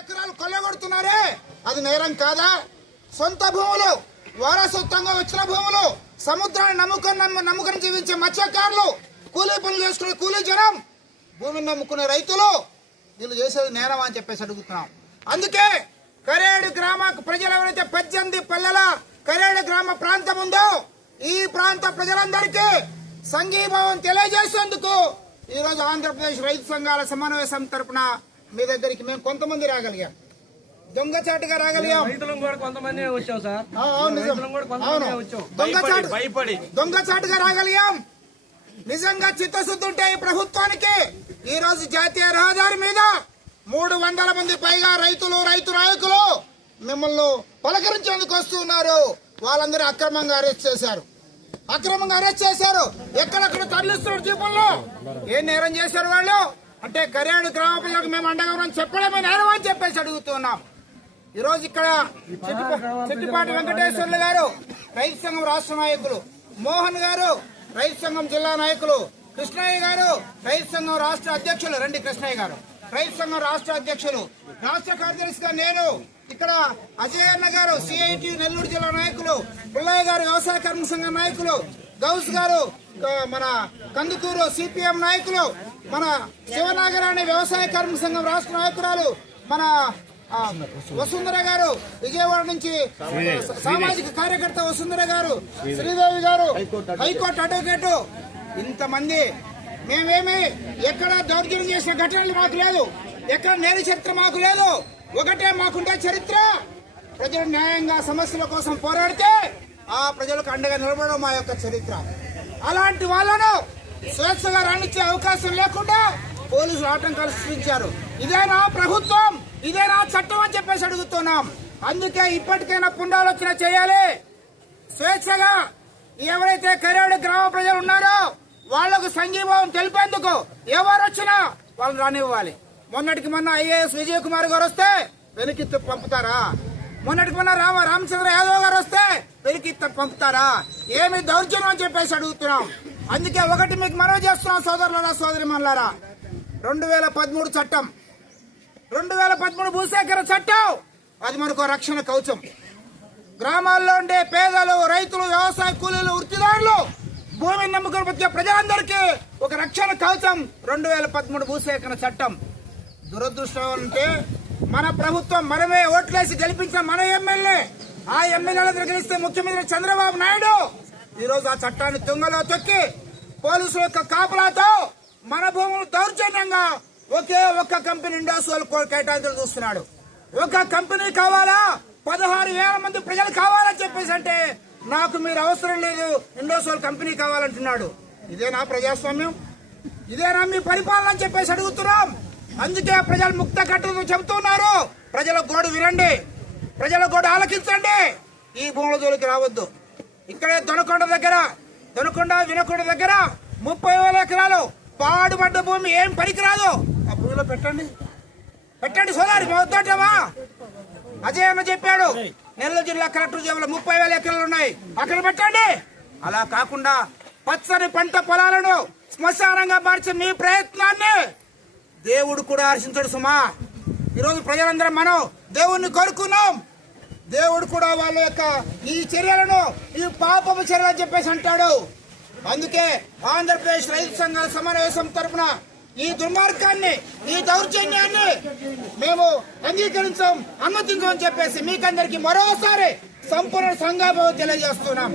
ఎకరాలు కొల్లగొడుతున్నారే? అది నేరం కాదా? సొంత భూములు వారసత్వంగా వచ్చిన భూములు సముద్రాన్ని నమ్ముకొని నమ్ముకొని జీవించే మత్స్యకారులు కూలీ పనులు చేసుకునే కూలీ జనం భూమిని నమ్ముకునే రైతులు వీళ్ళు చేసేది నేరం అని చెప్పేసి అడుగుతున్నాం. అందుకే కరేడు గ్రామ ప్రజలు ఎవరైతే పద్దెనిమిది పల్లెల కరేడు గ్రామ ప్రాంతం ఉందో ఈ ప్రాంత ప్రజలందరికీ సంఘీభావం తెలియజేసేందుకు ఈరోజు ఆంధ్రప్రదేశ్ రైతు సంఘాల సమన్వయ తరపున మీ దగ్గరికి మేము కొంతమంది రాగలిగాం. దొంగచాటుగా రాగలిగాం. దొంగచాటు దొంగచాటుగా రాగలిగాం. నిజంగా చిత్తశుద్ధి ఉంటే ఈ ప్రభుత్వానికి ఈ రోజు జాతీయ రహదారి మీద మూడు వందల మంది పైగా రైతులు రైతు నాయకులు మిమ్మల్ని పలకరించేందుకు వస్తున్నారు. వాళ్ళందరూ అక్రమంగా అరెస్ట్ చేశారు. అక్రమంగా అరెస్ట్ చేశారు. ఎక్కడెక్కడ తరలిస్తున్నారు జీపుల్లో? ఏం నేరం చేశారు వాళ్ళు? అంటే గరేడు గ్రామ ప్రజలకు మేము అండగా ఉన్నాం చెప్పడమే నేరం అని చెప్పేసి అడుగుతున్నాం. ఈరోజు ఇక్కడ చెట్టిపాటి వెంకటేశ్వర్లు గారు రైతు సంఘం రాష్ట్ర నాయకులు మోహన్ గారు రైతు సంఘం జిల్లా నాయకులు కృష్ణయ్య గారు రైతు సంఘం రాష్ట్ర అధ్యక్షులు రండి కృష్ణయ్య గారు. రైతు సంఘం రాష్ట్ర అధ్యక్షులు రాష్ట్ర కార్యదర్శిగా నేను ఇక్కడ అజయ్ అన్న గారు సిఐటి నెల్లూరు జిల్లా నాయకులు పుల్లయ్య గారు వ్యవసాయ కర్మ సంఘం నాయకులు గౌస్ గారు మన కందుకూరు సిపిఎం నాయకులు మన శివనాగరాణి వ్యవసాయ కర్మ సంఘం రాష్ట్ర నాయకురాలు మన వసుంధర గారు విజయవాడ నుంచి సామాజిక కార్యకర్త వసుంధర గారు శ్రీదేవి గారు హైకోర్టు అడ్వకేట్ ఇంతమంది. మేమేమి ఎక్కడ దౌర్జన్యం చేసిన ఘటనలు మాకు లేదు. ఎక్కడ నేర చరిత్ర మాకు లేదు. ఒకటే మాకుండే చరిత్ర. ప్రజలు న్యాయంగా సమస్యల కోసం పోరాడితే ఆ ప్రజలకు అండగా నిలబడడం మా యొక్క చరిత్ర. అలాంటి వాళ్ళను స్వేచ్ఛగా రాణించే అవకాశం లేకుండా పోలీసులు ఆటంకాలు సృష్టించారు. ఇదేనా ప్రభుత్వం ఇదేనా చట్టం అని చెప్పేసి అడుగుతున్నాం. అందుకే ఇప్పటికైనా పునరాలోచన చేయాలి. స్వేచ్ఛగా ఎవరైతే కరేడు గ్రామ ప్రజలు ఉన్నారో వాళ్ళకు సంఘీభావం తెలిపేందుకు ఎవరు వచ్చినా వాళ్ళు రానివ్వాలి. మొన్నటికి మొన్న ఐఏఎస్ విజయ్ కుమార్ గారు వస్తే వెనక్కి పంపుతారా? మొన్నటికి మొన్న రామ రామచంద్ర యాదవ్ గారు వస్తే వెనక్కి పంపుతారా? ఏమి దౌర్జన్యం అని చెప్పేసి అడుగుతున్నాం. అందుకే ఒకటి మీకు మనవి చేస్తున్నాం సోదరులరా సోదరి మనలారా రెండు వేల పదమూడు చట్టం. రెండు వేల పదమూడు భూసేకరణ చట్టం. అది మనకు రక్షణ కవచం. గ్రామాల్లో ఉండే పేదలు రైతులు వ్యవసాయ కూలీలు వృత్తిదారులు భూమిని నమ్ముకుని బతికే ప్రజలందరికీ ఒక రక్షణ కవచం రెండు వేల పదమూడు భూసేకరణ చట్టం. దురదృష్టం అంటే మన ప్రభుత్వం మనమే ఓట్లేసి గెలిపించిన మన ఎమ్మెల్యే. ఆ ఎమ్మెల్యేల గెలిస్తే ముఖ్యమంత్రి చంద్రబాబు నాయుడు. ఈ రోజు ఆ చట్టాన్ని తుంగలో తొక్కి పోలీసుల యొక్క కాపలాతో మన భూములు దౌర్జన్యంగా ఒకే ఒక్క కంపెనీ ఇండోసోల్ కేటాయింపులు చూస్తున్నాడు. ఒక కంపెనీ కావాలా? పదహారు వేల మంది ప్రజలు కావాలని చెప్పేసి అంటే నాకు మీరు అవసరం లేదు. ఇండోసోల్ కంపెనీ కావాలంటున్నాడు. ఇదేనా ప్రజాస్వామ్యం? ఇదేనా మీ పరిపాలన అని చెప్పేసి అడుగుతున్నాం. అందుకే ప్రజలు ముక్త కట్టుతో చెబుతున్నారు. ప్రజల గోడు వినండి. ప్రజల గోడు ఆలకించండి. ఈ భూముల జోలికి రావద్దు. ఇక్కడే దొనకొండ దగ్గర దొనకొండ వినకొండ దగ్గర ముప్పై వేల ఎకరాలు పాడుపడ్డ భూమి ఏం పనికిరాదు. ఆ భూమిలో పెట్టండి. పెట్టండి సోదరి మొదటమా అజయ్ అన్న చెప్పాడు నెల్లూరు జిల్లా కలెక్టర్ జేబులో ముప్పై వేల ఎకరాలు ఉన్నాయి. అక్కడ పెట్టండి. అలా కాకుండా పచ్చని పంట పొలాలను శ్మశానంగా మార్చే మీ ప్రయత్నాన్ని దేవుడు కూడా హర్షించడు సుమా. ఈరోజు ప్రజలందరం మనం దేవుణ్ణి కోరుకున్నాం. దేవుడు కూడా వాళ్ళ యొక్క ఈ చర్యలను ఈ పాపపు చర్యలు అని చెప్పేసి అంటాడు అందుకే ఆంధ్రప్రదేశ్ రైతు సంఘాల సమావేశం తరఫున ఈ దుర్మార్గాన్ని ఈ దౌర్జన్యాన్ని మేము అంగీకరించాం అనుమతించమని చెప్పేసి మీకందరికి మరోసారి సంపూర్ణ సంఘాభావం తెలియజేస్తున్నాం